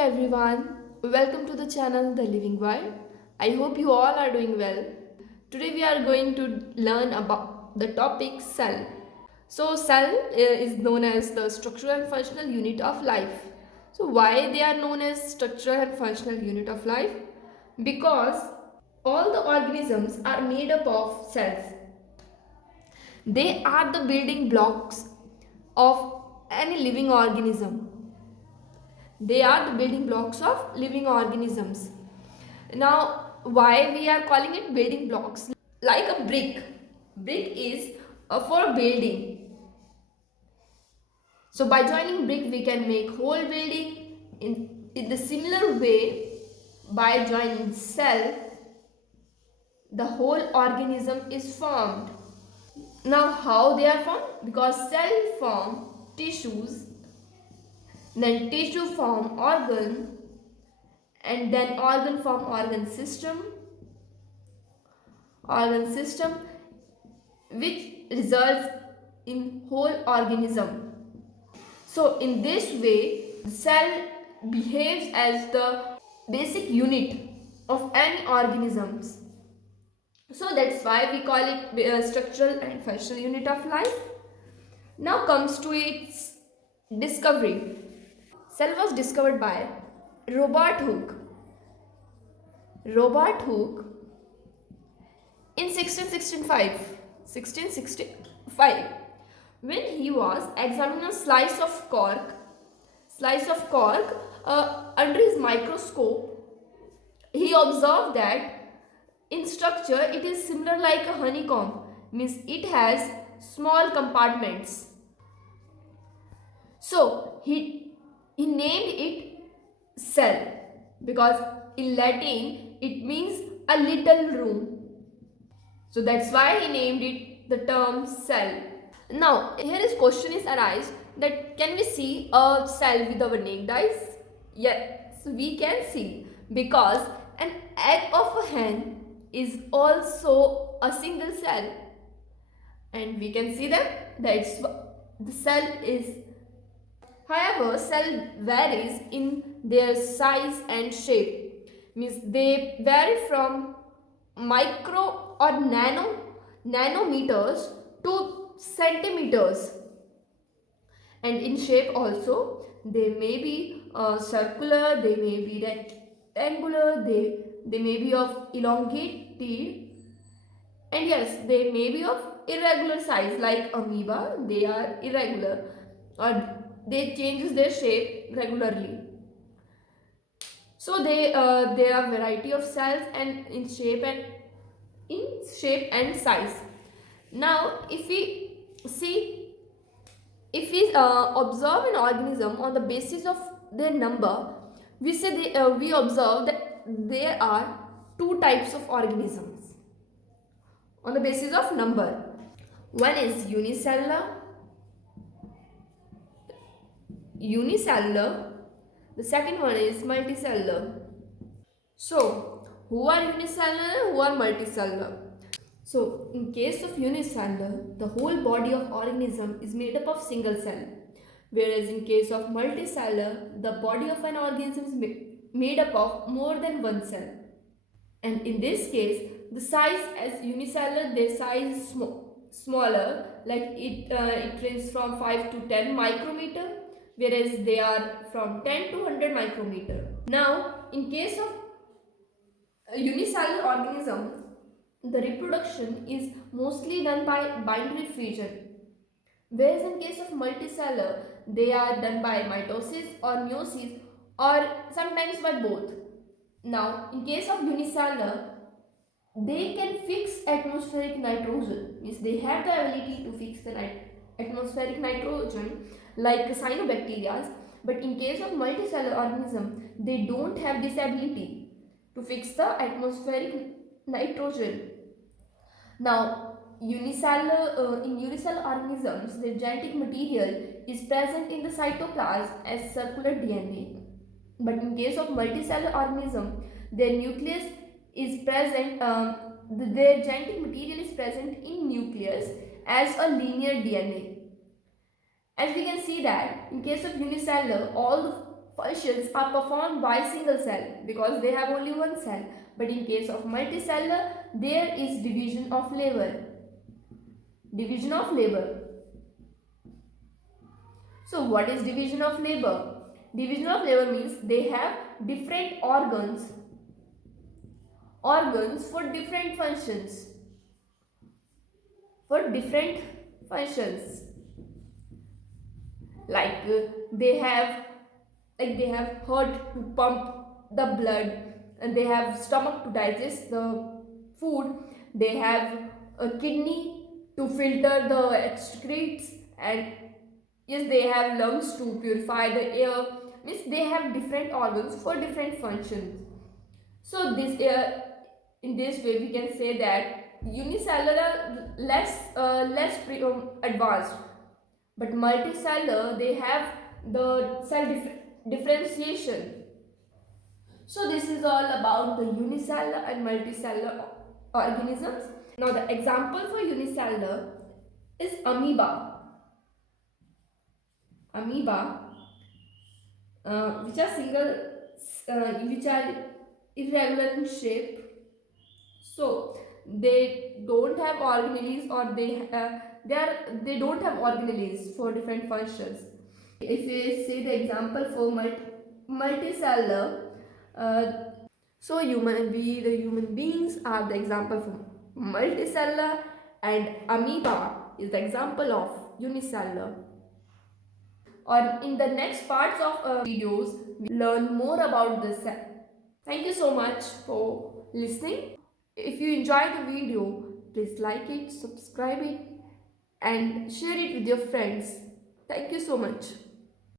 everyone, welcome to the channel The Living World. I hope you all are doing well. Today we are going to learn about the topic cell. So cell is known as the structural and functional unit of life. So why they are known as structural and functional unit of life? Because all the organisms are made up of cells. They are the building blocks of any living organism. They are the building blocks of living organisms. Now, why we are calling it building blocks? Like a brick. Brick is for building. So by joining brick, we can make whole building. In the similar way, by joining cell, the whole organism is formed. Now, how they are formed? Because cell form tissues, then tissue form organ, and then organ form organ system which results in whole organism. So in this way the cell behaves as the basic unit of any organisms. So that's why we call it structural and functional unit of life. Now comes to its discovery. Cell was discovered by Robert Hooke. Robert Hooke in 1665 when he was examining a slice of cork under his microscope. He observed that in structure it is similar like a honeycomb, means it has small compartments. So he named it cell because in Latin it means a little room. So that's why he named it the term cell. Now here is question is arise that can we see a cell with our naked eyes? Yes, we can see because an egg of a hen is also a single cell, and we can see that that's the cell is. However, cell varies in their size and shape, means they vary from micro or nanometers to centimeters, and in shape also they may be circular, they may be rectangular, they may be of elongated, and yes, they may be of irregular size like amoeba. They are irregular or they changes their shape regularly. So there are variety of cells and in shape and size. Now if we see, if we observe an organism on the basis of their number, we observe that there are two types of organisms on the basis of number. One is unicellular, the second one is multicellular. So who are unicellular, who are multicellular? So in case of unicellular, the whole body of organism is made up of single cell, whereas in case of multicellular, the body of an organism is made up of more than one cell. And in this case, the size as unicellular, their size is smaller, like it ranges from 5 to 10 micrometer, whereas they are from 10 to 100 micrometer. Now in case of unicellular organism, the reproduction is mostly done by binary fission, whereas in case of multicellular, they are done by mitosis or meiosis or sometimes by both. Now in case of unicellular, they can fix atmospheric nitrogen, means they have the ability to fix the atmospheric nitrogen like cyanobacteria, but in case of multicellular organism, they don't have this ability to fix the atmospheric nitrogen. Now in unicellular organisms, the genetic material is present in the cytoplasm as circular DNA, but in case of multicellular organism, their nucleus is present, their genetic material is present in nucleus as a linear DNA. As we can see that in case of unicellular, all functions are performed by single cell because they have only one cell. But in case of multicellular, there is division of labor. Division of labor. So what is division of labor? Division of labor means they have different organs for different functions. For different functions. Like they have heart to pump the blood, and they have stomach to digest the food, they have a kidney to filter the excretes, and yes, they have lungs to purify the air. Means they have different organs for different functions. So this in this way we can say that unicellular advanced, but multicellular they have the differentiation. So this is all about the unicellular and multicellular organisms. Now the example for unicellular is amoeba. Amoeba, which are which are irregular in shape. So they don't have organelles, or they don't have organelles for different functions. If we say the example for multicellular, uh, so the human beings are the example for multicellular, and amoeba is the example of unicellular. Or in the next parts of videos, we learn more about this. Thank you so much for listening. If you enjoyed the video, please like it, subscribe it, and share it with your friends. Thank you so much.